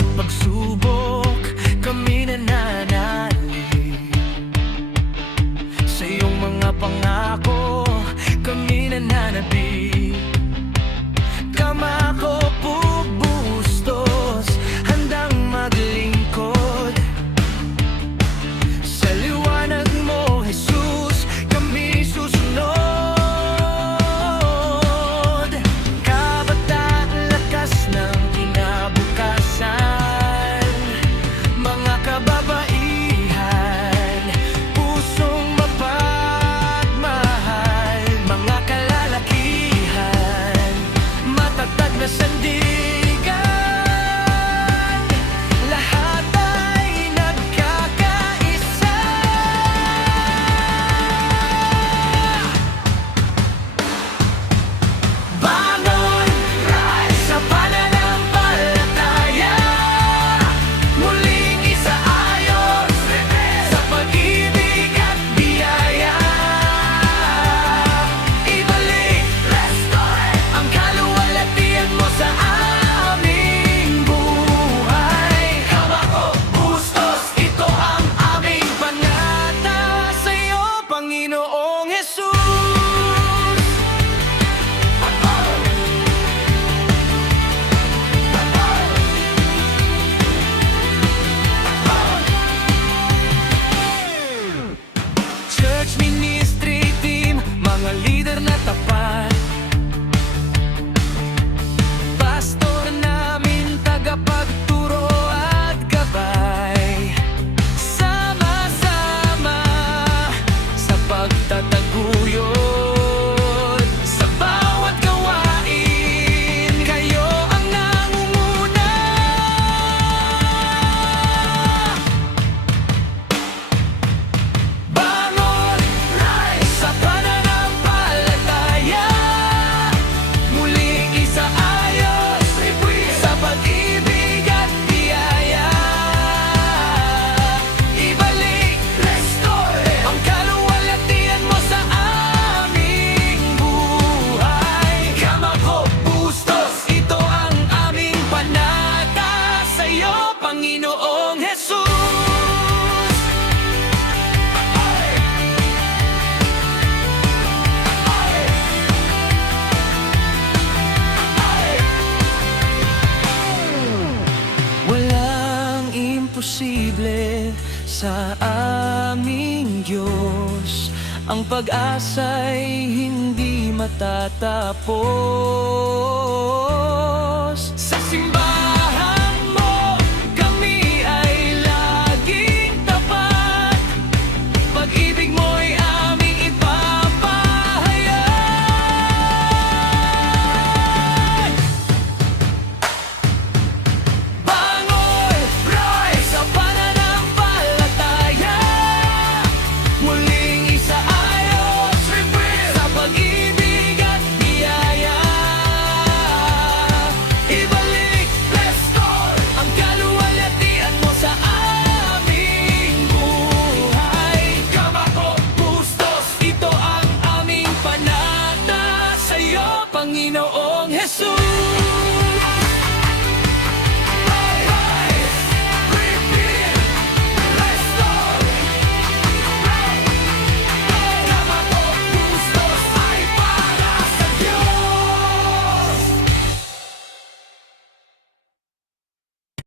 bawat pagsubok, kami nananalig. Sa iyong mga pangako, kami nananabik. Kamako pubustos, handang maglingkod. Sa liwanag mo, Jesus, kami susunod. Kabataan, lakas ng kinabukasan, mga kababaihan, pusong mapagmahal, mga kalalakihan, matatag na sandigan, lahat ay nagkakaisa. Bangon sa pananampalataya, muling isaayos sa pag-ibig at biyaya. Ibalik ang kaluwalhatian mo sa aming buhay. Kamako bustos, ito ang aming panata sa iyo, Panginoong Jesus. Church ministry team, mga leader na tapat, pastor namin, tagapagturo at gabay. Sama-sama sa pagtataguyod, sa bawat gawain, kayo ang nangunguna. Bangon sa pananampalataya, muling isaayos sa pag-ibig at biyaya. Ibalik ang kaluwalhatian mo sa aming buhay. Kamako bustos, ito ang aming panata sa iyo, Panginoong Jesus. Walang imposible sa aming Diyos, ang pag-asa'y hindi matatapos. Sa simbahan